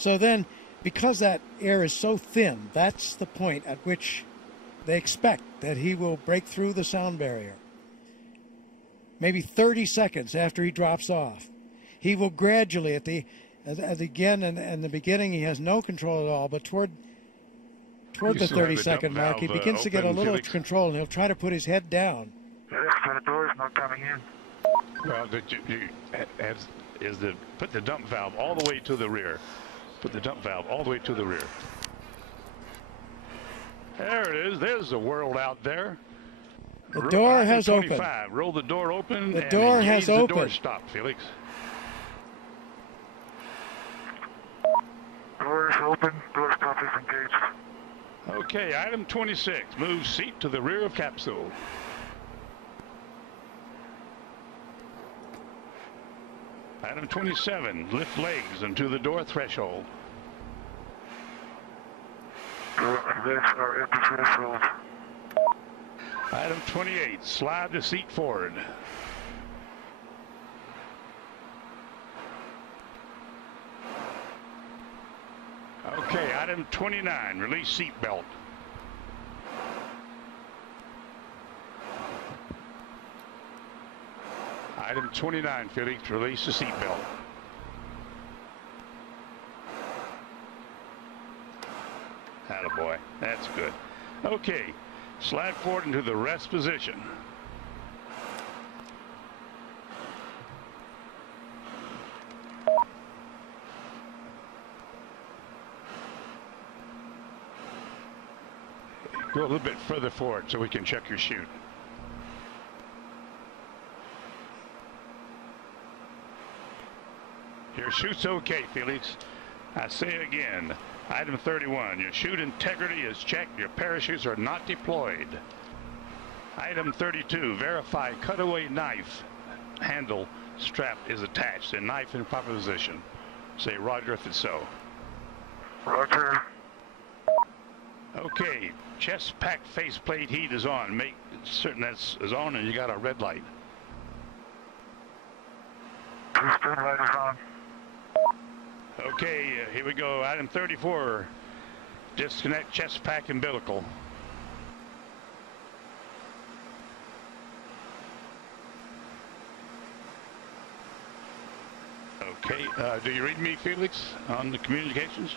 So then, because that air is so thin, that's the point at which they expect that he will break through the sound barrier. Maybe 30 seconds after he drops off. He will gradually, again, in the beginning, he has no control at all, but toward the 30-second mark, he begins to get a little control, and he'll try to put his head down. The door's not coming in. Well, put the dump valve all the way to the rear. Put the dump valve all the way to the rear. There it is. There's the world out there. The door has opened. Roll the door open. The door has opened. The door stop, Felix. Door is open. Door stop is engaged. Okay, item 26. Move seat to the rear of capsule. Item 27. Lift legs into the door threshold. Legs are at the threshold. Item 28. Slide the seat forward. Okay, item 29. Release seat belt. Item 29, Felix, release the seat belt. Attaboy, that's good. Okay, slide forward into the rest position. Go a little bit further forward so we can check your chute. Your chute's okay, Felix. I say again, item 31, your chute integrity is checked. Your parachutes are not deployed. Item 32, verify cutaway knife handle strap is attached and knife in proper position. Say roger if it's so. Roger. Okay, chest pack faceplate heat is on. Make certain that's on and you got a red light. Piston light is on. Okay, here we go. Item 34, disconnect chest pack umbilical. Okay, do you read me, Felix, on the communications?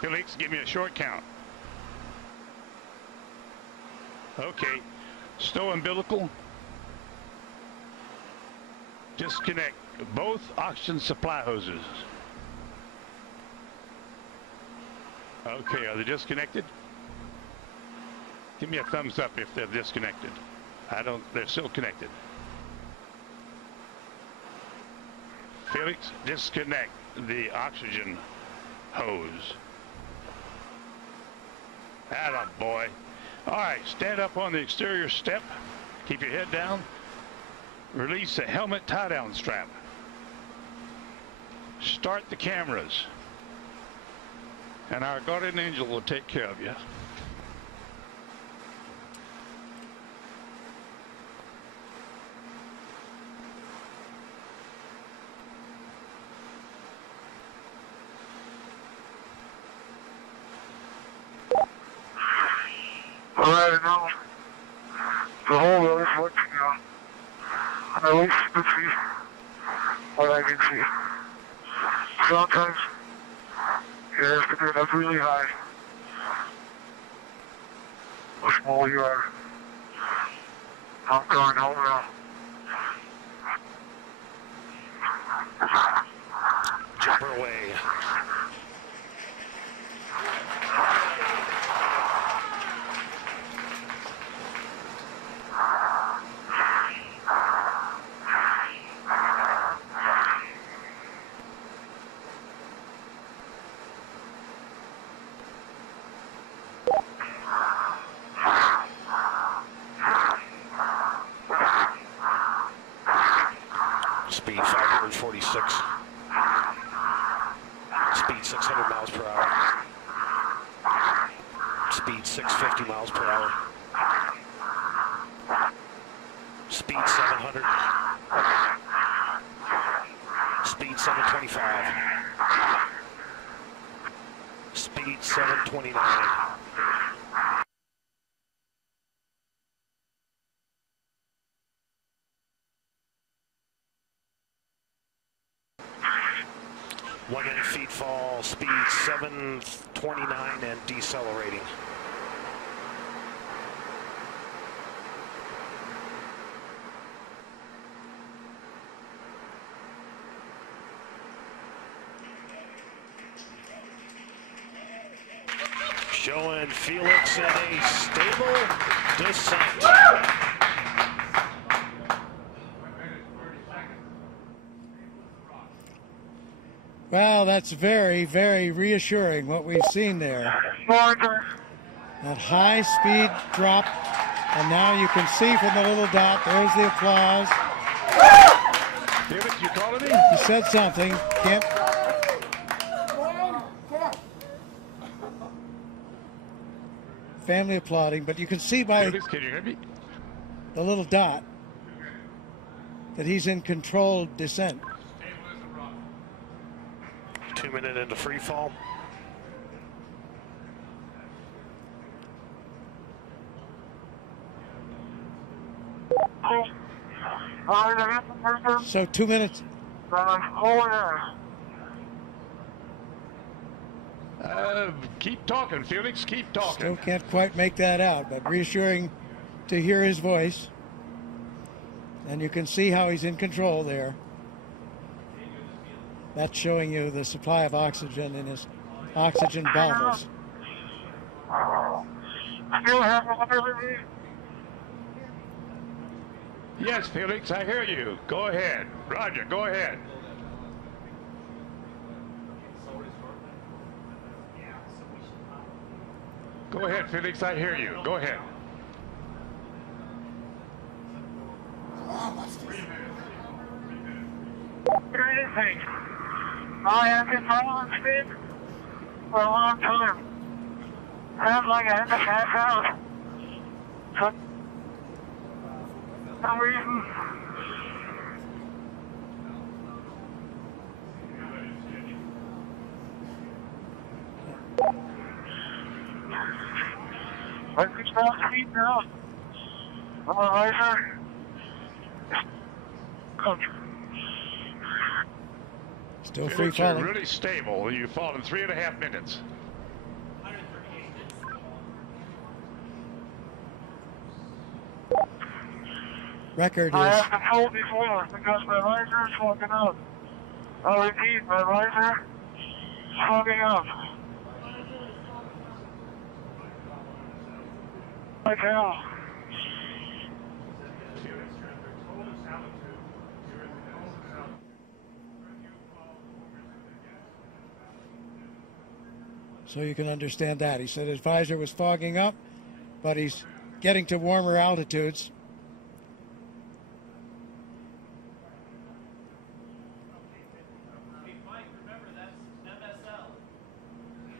Felix, give me a short count. Okay, stow umbilical. Disconnect both oxygen supply hoses. Okay, are they disconnected? Give me a thumbs up if they're disconnected. They're still connected. Felix, disconnect the oxygen hose. Attaboy. All right, stand up on the exterior step. Keep your head down. Release the helmet tie-down strap. Start the cameras. And our guardian angel will take care of you. Alright, now the whole road is working now. And at least you can see what I can see. Sometimes you have to get up really high. The smaller you are. I'm going home now. Jumper away. Speed 546. Speed 600 miles per hour. Speed 650 miles per hour. speed 700. Speed 725. Speed 729. One-minute feet fall, speed 729 and decelerating. Showing Felix in a stable descent. Well, that's very, very reassuring what we've seen there. That high speed drop, and now you can see from the little dot, there's the applause. Felix, you calling me? He said something. Can't. Family applauding, but you can see by Felix, can you hear me? the little dot that he's in controlled descent. 2 minutes into free fall. So 2 minutes. Keep talking, Felix. Keep talking. Still can't quite make that out, but reassuring to hear his voice. And you can see how he's in control there. That's showing you the supply of oxygen in his oxygen bottles. Yes, Felix, I hear you. Go ahead. Roger, go ahead. Go ahead, Felix, I hear you. Go ahead. I have been following speed for a long time. Sounds like I had to pass out. For some reason. I can stop speed now. Otherwise, Still free Felix, you're falling. really stable. You fall in 3.5 minutes. Record I is have been told before because my visor is fogging up. I'll repeat, my visor is fogging up. I tell. so you can understand that. He said his visor was fogging up, but he's getting to warmer altitudes.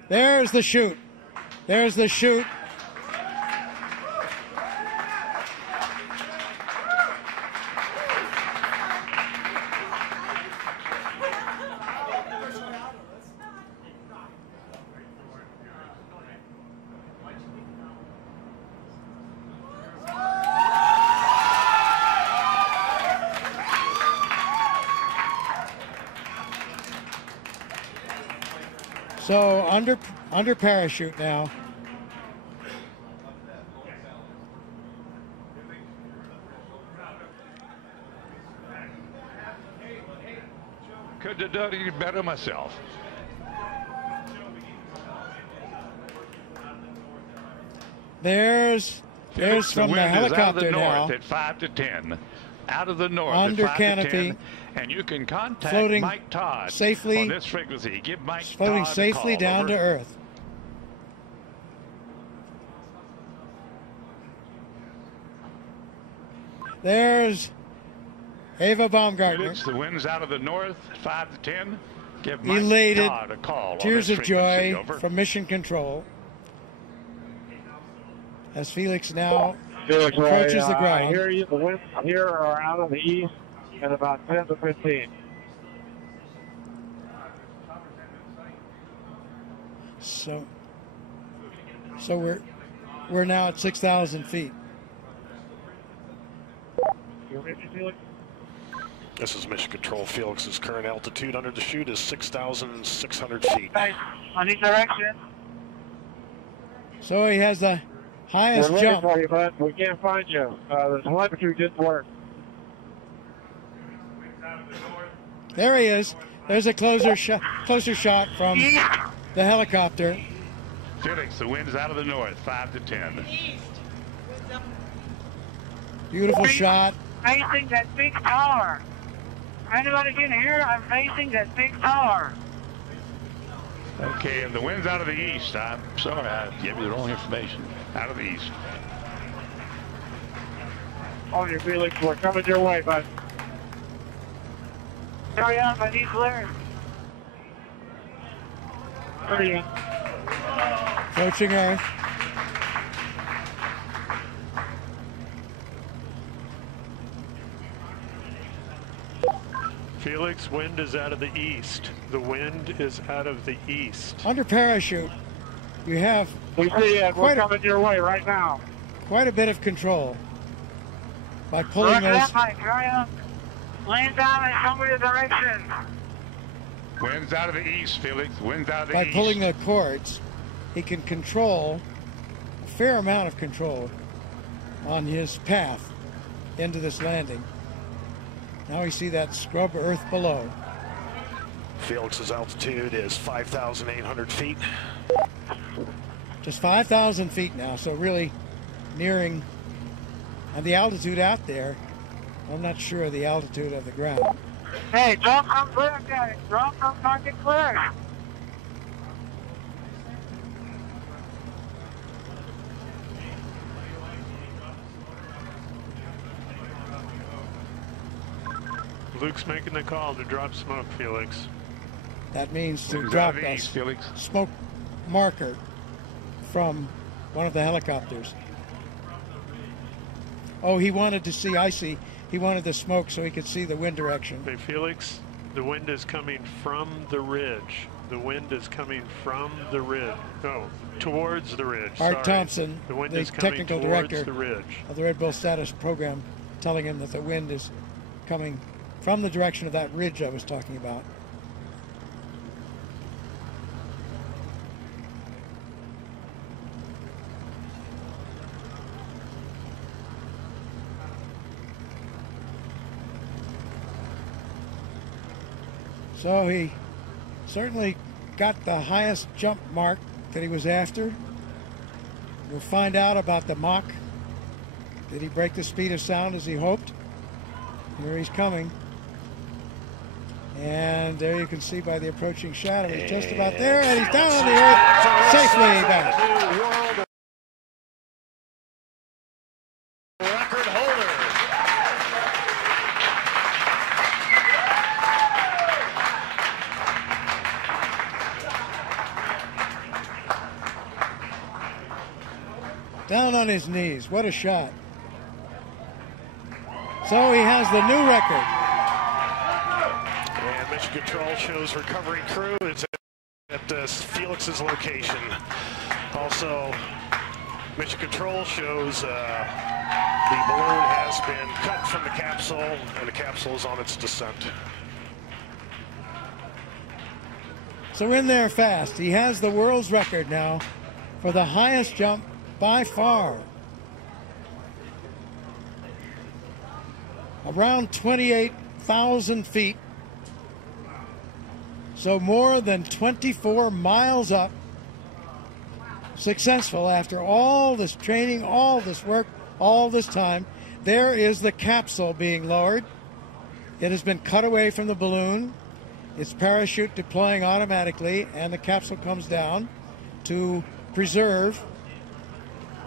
There's the chute. There's the chute. So under parachute now. Could have done any better myself. There's Felix, from the wind is out of helicopter the now. north at 5 to 10. Out of the north Under at 5 to canopy. 10. And you can contact Floating Mike Todd safely, on this frequency. Give Mike floating Todd safely a call. down Over. to Earth. There's Eva Baumgartner. Felix, the wind's out of the north, 5 to 10. Give Mike Elated, Todd a call. tears on of this joy frequency. Over. from Mission Control. As Felix now Felix, approaches the I ground. hear you. The winds here are out of the east at about 10 to 15. So we're now at 6,000 feet. You ready, Felix? This is Mission Control. Felix's current altitude under the chute is 6,600 feet. Nice. On each direction. So he has the highest We're looking jump. for you, bud. We can't find you. The telemetry didn't work. There he is. There's a closer shot from the helicopter. Felix, the wind is out of the north, 5 to 10. Beautiful shot. Facing that big tower. Anybody can hear? I'm facing that big tower. Okay, and the wind's out of the east. I'm sorry, I gave you the wrong information. Out of the east. On your Felix, we're coming your way, bud. Hurry up, I need clearance. Hurry up. Approaching Earth. Felix, wind is out of the east. The wind is out of the east. Under parachute, you have We see it. We're coming your way right now. quite a bit of control by pulling those. Hurry up. Land down and show me the direction. Wind's out of the east, Felix. Wind's out of the By east. pulling the cords, he can control a fair amount of control on his path into this landing. Now we see that scrub earth below. Felix's altitude is 5,800 feet. Just 5,000 feet now, so really nearing, and the altitude out there, I'm not sure of the altitude of the ground. Hey, drop from clear, guys. Drop from target clear. Luke's making the call to drop smoke, Felix. That means to Wind's drop out of the a east, Felix. smoke marker from one of the helicopters. Oh, he wanted to see, I see. He wanted the smoke so he could see the wind direction. Hey, Felix, the wind is coming from the ridge. The wind is coming from the ridge. No, towards the ridge. Art Sorry. Thompson, the wind the is coming technical towards director the ridge. of the Red Bull Stratos program, telling him that the wind is coming from the direction of that ridge I was talking about. So he certainly got the highest jump mark that he was after. We'll find out about the Mach. Did he break the speed of sound as he hoped? Here he's coming. And there you can see by the approaching shadow, he's just about there, and he's down on the earth, safely back. New world record holder. Down on his knees. What a shot. So he has the new record. And Mission Control shows recovery crew. It's at Felix's location. Also, Mission Control shows the balloon has been cut from the capsule, and the capsule is on its descent. So in there fast. He has the world's record now for the highest jump by far. Around 28,000 feet. So more than 24 miles up. Successful after all this training, all this work, all this time. There is the capsule being lowered. It has been cut away from the balloon. Its parachute deploying automatically, and the capsule comes down to preserve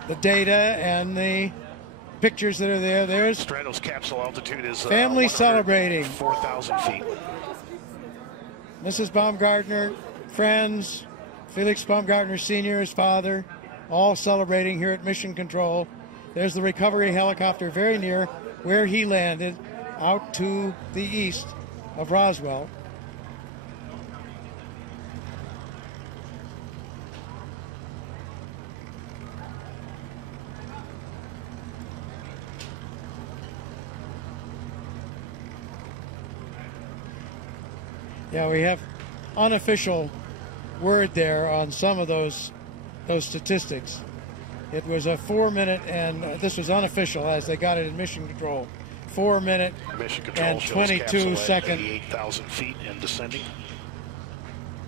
the data and the pictures that are there. There's Stratos capsule altitude is family celebrating. 4,000 feet. Mrs. Baumgartner, friends, Felix Baumgartner Sr., his father, all celebrating here at Mission Control There's the recovery helicopter very near where he landed, out to the east of Roswell. Yeah, we have unofficial word there on some of those statistics. It was a 4 minute, and this was unofficial as they got it in mission control. 4 minute and 22 second 88,000 feet and descending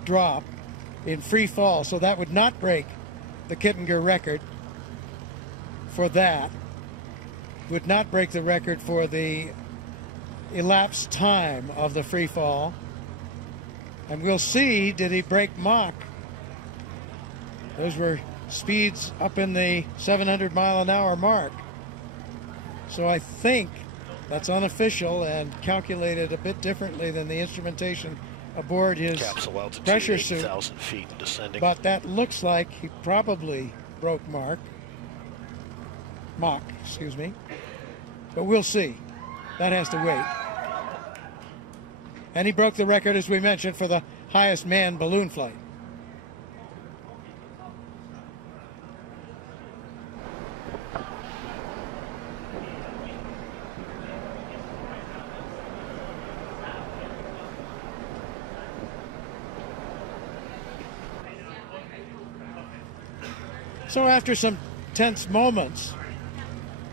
drop in free fall. So that would not break the Kittinger record for that. Would not break the record for the elapsed time of the free fall. And we'll see, did he break Mach? Those were speeds up in the 700 mile an hour mark. So I think that's unofficial and calculated a bit differently than the instrumentation aboard his capsule altitude, pressure suit. 8,000 feet and descending. But that looks like he probably broke Mach, excuse me. But we'll see. That has to wait. And he broke the record, as we mentioned, for the highest manned balloon flight. So after some tense moments,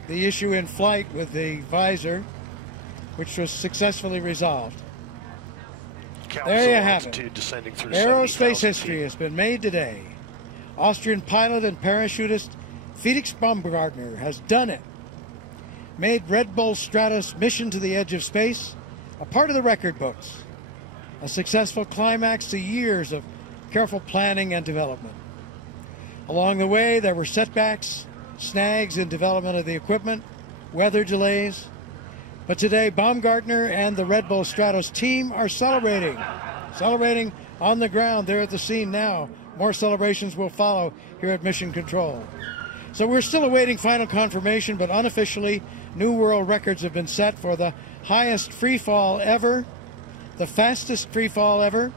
the issue in flight with the visor, which was successfully resolved. There you have it. Aerospace history has been made today. Austrian pilot and parachutist Felix Baumgartner has done it. Made Red Bull Stratos mission to the edge of space a part of the record books. A successful climax to years of careful planning and development. Along the way, there were setbacks, snags in development of the equipment, weather delays. But today, Baumgartner and the Red Bull Stratos team are celebrating on the ground. They're at the scene now. More celebrations will follow here at Mission Control. So we're still awaiting final confirmation, but unofficially, new world records have been set for the highest free fall ever, the fastest free fall ever,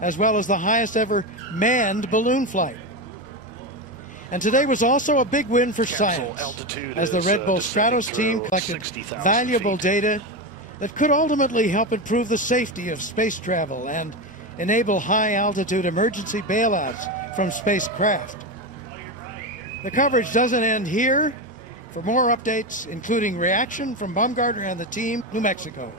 as well as the highest ever manned balloon flight. And today was also a big win for science, as the Red Bull Stratos team collected valuable data that could ultimately help improve the safety of space travel and enable high-altitude emergency bailouts from spacecraft. The coverage doesn't end here. For more updates, including reaction from Baumgartner and the team, New Mexico.